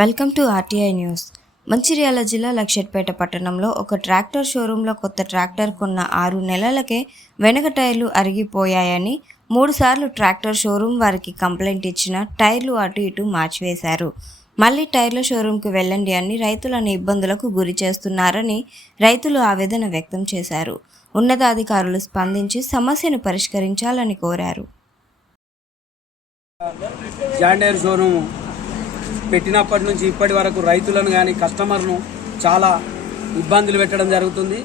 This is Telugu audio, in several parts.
Welcome to RTI news. Mancherial జిల్లా లక్షెట్పేట పట్టణంలో ఒక ట్రాక్టర్ షోరూంలో కొత్త ట్రాక్టర్ కొన్న ఆరు నెలలకే వెనక టైర్లు అరిగిపోయాయని మూడుసార్లు ట్రాక్టర్ షోరూం వారికి కంప్లైంట్ ఇచ్చిన టైర్లు అటు ఇటు మార్చివేశారు. మళ్ళీ టైర్ల షోరూంకి వెళ్ళండి అని రైతులను ఇబ్బందులకు గురి చేస్తున్నారని రైతులు ఆవేదన వ్యక్తం చేశారు. ఉన్నతాధికారులు స్పందించి సమస్యను పరిష్కరించాలని కోరారు. జాండేర్ షోరూమ్ పెట్టినప్పటి నుంచి ఇప్పటి వరకు రైతులను కానీ కస్టమర్ను చాలా ఇబ్బందులు పెట్టడం జరుగుతుంది.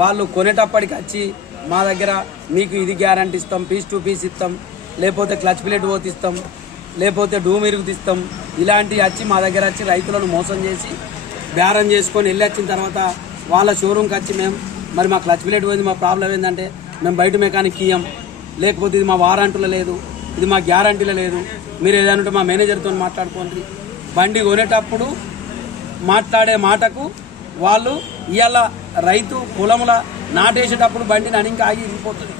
వాళ్ళు కొనేటప్పటికి వచ్చి మా దగ్గర మీకు ఇది గ్యారంటీ ఇస్తాం పీస్ టు పీస్ ఇస్తాం లేకపోతే క్లచ్ ప్లేట్ పోతిస్తాం లేకపోతే డూమ్ ఇరుగుతిస్తాం ఇలాంటివి వచ్చి మా దగ్గర వచ్చి రైతులను మోసం చేసి బేరం చేసుకొని వెళ్ళి వచ్చిన తర్వాత వాళ్ళ షోరూమ్కి వచ్చి మేము మరి మా క్లచ్ ప్లేట్ పోయింది మా ప్రాబ్లం ఏంటంటే మేము బయట మెకానిక్ ఇయ్యం. లేకపోతే ఇది మా వారంటీలో లేదు ఇది మా గ్యారంటీలో లేదు. మీరు ఏదైనా ఉంటే మా మేనేజర్తో మాట్లాడుకోండి. బండి కొనేటప్పుడు మాట్లాడే మాటకు వాళ్ళు ఇవాళ రైతు పొలముల నాటేసేటప్పుడు బండిని అణింక ఆగి వెళ్ళిపోతుంది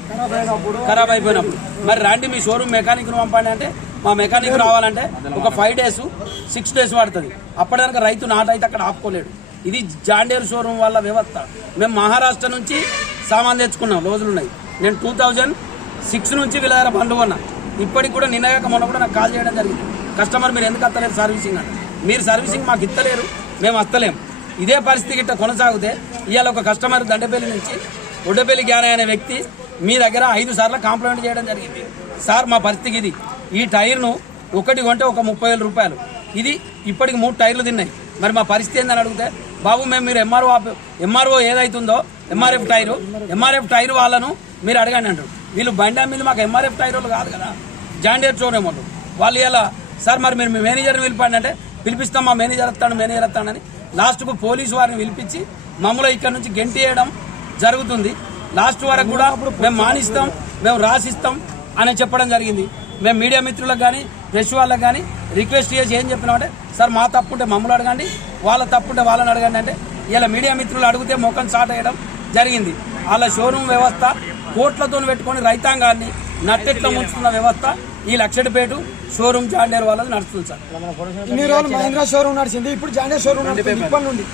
ఖరాబ్ అయిపోయినప్పుడు. మరి రండి మీ షోరూమ్ మెకానిక్ పంపండి అంటే మా మెకానిక్ రావాలంటే ఒక ఫైవ్ డేస్ సిక్స్ డేస్ పడుతుంది. అప్పటిదాకా రైతు నాట అయితే అక్కడ ఆపుకోలేడు. ఇది జాండేర్ షోరూమ్ వాళ్ళ వ్యవస్థ. మేము మహారాష్ట్ర నుంచి సామాన్ తెచ్చుకున్నాం రోజులు ఉన్నాయి. నేను టూ థౌజండ్ సిక్స్ నుంచి వీళ్ళ దగ్గర బండ్లు కొన్నా. ఇప్పటికి కూడా నిన్నగాక మొన్న కూడా నాకు కాల్ చేయడం జరిగింది. కస్టమర్ మీరు ఎందుకు అత్తలేరు సర్వీసింగ్ అంటే మీరు సర్వీసింగ్ మాకు ఇస్తలేరు మేము వస్తలేం ఇదే పరిస్థితి గిట్ట కొనసాగితే ఇవాళ ఒక కస్టమర్ దండపల్లి నుంచి ఒడ్డపల్లి జ్ఞానయ్య అనే వ్యక్తి మీ దగ్గర ఐదు సార్లు కాంప్లైంట్ చేయడం జరిగింది. సార్ మా పరిస్థితి ఇది. ఈ టైర్ను ఒకటి కొంటే ఒక ముప్పై వేల రూపాయలు. ఇది ఇప్పటికి మూడు టైర్లు తిన్నాయి. మరి మా పరిస్థితి ఏందని అడిగితే బాబు మేము మీరు ఎంఆర్ఓ ఎంఆర్ఓ ఏదైతుందో ఎంఆర్ఎఫ్ టైరు ఎంఆర్ఎఫ్ టైరు వాళ్ళను మీరు అడగండి అంటారు. వీళ్ళు బండి మీద మాకు ఎంఆర్ఎఫ్ టైర్ వాళ్ళు కాదు కదా. జాండేర్ షోరూమ్ వాళ్ళు వాళ్ళు ఇలా సార్ మరి మీరు మీ మేనేజర్ని పిలిపండి అంటే పిలిపిస్తాం మా మేనేజర్ వస్తాను మేనేజర్ వస్తానని లాస్ట్కు పోలీసు వారిని పిలిపించి మమ్మల్ని ఇక్కడ నుంచి గెంటియడం జరుగుతుంది. లాస్ట్ వరకు కూడా మేము మానిస్తాం మేము రాసిస్తాం అని చెప్పడం జరిగింది. మేము మీడియా మిత్రులకు కానీ ప్రెస్ వాళ్ళకి కానీ రిక్వెస్ట్ చేసి ఏం చెప్పినామంటే సార్ మా తప్పుంటే మమ్మల్ని అడగండి వాళ్ళ తప్పుంటే వాళ్ళని అడగండి అంటే ఇలా మీడియా మిత్రులు అడిగితే ముఖం స్టార్ట్ అయ్యడం జరిగింది. వాళ్ళ షోరూమ్ వ్యవస్థ కోట్లతో పెట్టుకొని రైతాంగాన్ని నట్టెట్లో ముంచుతున్న వ్యవస్థ ఈ లక్షడిపేట షోరూమ్ జాండేర్ వాళ్ళది నడుస్తుంది సార్. ఇన్ని రోజులు మహేంద్ర షోరూమ్ నడిచింది. ఇప్పుడు జాండే షోరూమ్ నడుస్తుంది. ఇప్పటి నుండి.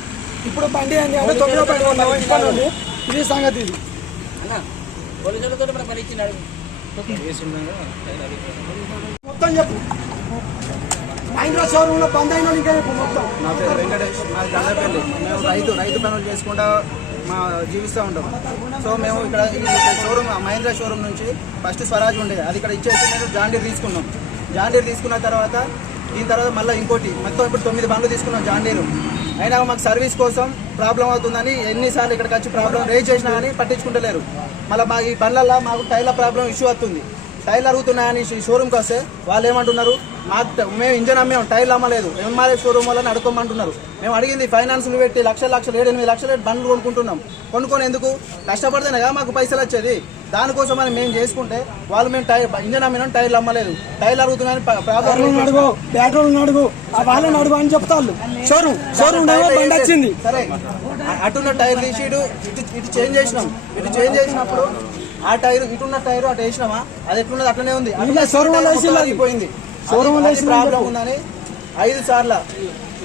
ఇప్పుడు బండి ఏంటి అంటే తొమ్మిదో బండి ఉన్నాం ఇప్పటి నుండి. ఇది సంగతి ఇది. మొత్తం చెప్పు. మహేంద్ర షోరూమ్లో బంద్ అయిన ఇంకా చెప్పు మొత్తం. రైతు రైతు పనులు చేసుకుంటా మా జీవిస్తూ ఉంటాం. సో మేము ఇక్కడ షోరూమ్ మహేంద్ర షోరూమ్ నుంచి ఫస్ట్ స్వరాజ్ ఉండేది అది ఇక్కడ ఇచ్చేసి మేము జాండీర్ తీసుకున్నాం. జాండీర్ తీసుకున్న తర్వాత దీని తర్వాత మళ్ళీ ఇంకోటి మొత్తం ఇప్పుడు తొమ్మిది బండ్లు తీసుకున్నాం జాండీరు అయినా మాకు సర్వీస్ కోసం ప్రాబ్లం అవుతుందని ఎన్నిసార్లు ఇక్కడికి వచ్చి ప్రాబ్లం రేజ్ చేసినా కానీ పట్టించుకుంటలేరు. మళ్ళీ మా ఈ బండ్లలో మాకు టైర్ల ప్రాబ్లం ఇష్యూ అవుతుంది టైర్లు అరుగుతున్నాయని ఈ షోరూమ్కి వస్తే వాళ్ళు ఏమంటున్నారు? మాకు మేము ఇంజన్ అమ్మేం టైర్లు అమ్మలేదు. ఎంఆర్ఎఫ్ షోరూమ్ వాళ్ళని అడుకోమంటున్నారు మేము అడిగింది ఫైనాన్స్లు పెట్టి లక్షల లక్షలు ఏడు ఎనిమిది లక్షలు బండ్లు కొనుక్కుంటున్నాం. కొనుక్కొని ఎందుకు? కష్టపడితేనే కదా మాకు పైసలు వచ్చేది. దానికోసం అని మేము చేసుకుంటే వాళ్ళు మేము టైర్ ఇంజన్ అమ్మినాం టైర్లు అమ్మలేదు. టైర్లు అరుగుతున్నాయని ప్రాబ్లం అడుగు బ్యాటరీలను అడుగు. వాళ్ళని అడుగు అని చెప్తారు షోరూమ్ షోరూమ్ బండి వచ్చింది. సరే. అటున్న టైర్ తీసి ఇటు ఇటు చేంజ్ చేసినాం. ఇటు చేంజ్ చేసినప్పుడు ఆ టైర్ ఇటున్న టైర్ అటు వేసినామా? అది ఎట్లున్నది? అట్లనే ఉంది. ప్రాబ్లం ఉందని ఐదు సార్లు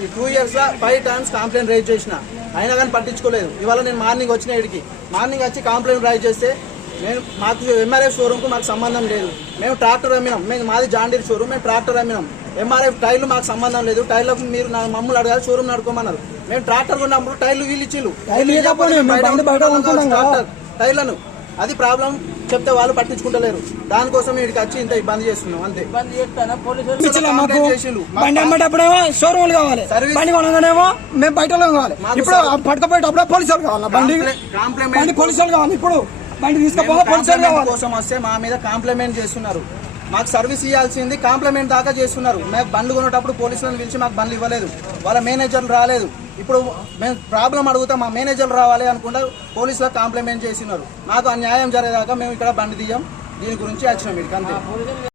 ఈ టూ ఇయర్స్ లా ఫైవ్ టైమ్స్ కంప్లైంట్ రైజ్ చేసిన. అయినా కానీ పట్టించుకోలేదు. ఇవాళ నేను మార్నింగ్ వచ్చిన ఇడికి మార్నింగ్ వచ్చి కంప్లైంట్ రైజ్ చేస్తే మేము మాకు ఎంఆర్ఎఫ్ షోరూమ్కు మాకు సంబంధం లేదు. మేము ట్రాక్టర్ అమ్మినాం. మేము మాది జాండీర్ షోరూమ్ మేము ట్రాక్టర్ అమ్మినాం. ఎంఆర్ఎఫ్ టైర్లు మాకు సంబంధం లేదు. టైర్లకు మీరు నా మమ్మల్ని అడగాలి షోరూమ్ నడుకోమన్నారు మేము ట్రాక్టర్ కొన్నప్పుడు టైర్లు వీళ్ళు ఇచ్చిళ్ళు. టైర్లను. అది ప్రాబ్లం చెప్తే వాళ్ళు పట్టించుకుంటలేరు. దానికోసం వీడికి వచ్చి ఇంత ఇబ్బంది చేస్తున్నాం అంతే. బండి అమ్మేటప్పుడేమో కావాలి. బండి కొనగానేమో మేము బయట కావాలి. ఇప్పుడు పట్టుకపోయేటప్పుడే పోలీసు వాళ్ళు కావాలి. బండి కాంప్లిమెంట్ బండి పోలీసు వాళ్ళు కావాలి. ఇప్పుడు బండి తీసుకుపోగా పోలీసు వాళ్ళు కాంప్లిమెంట్ కావాలి. కోసం వస్తే మా మీద కాంప్లిమెంట్ చేస్తున్నారు. మాకు సర్వీస్ ఇవ్వాల్సింది కాంప్లిమెంట్ దాకా చేస్తున్నారు. మేము బండ్లు కొనేటప్పుడు పోలీసులను పిలిచి మాకు బండ్లు ఇవ్వలేదు. వాళ్ళ మేనేజర్లు రాలేదు. ఇప్పుడు మేము ప్రాబ్లం అడుగుతాం మా మేనేజర్లు రావాలి అనుకుంటా పోలీసులకు కాంప్లిమెంట్ చేసినారు. మాకు అన్యాయం జరిగేదాకా మేము ఇక్కడ బండి తీయం. దీని గురించి వచ్చినాం వీడికి అంతే.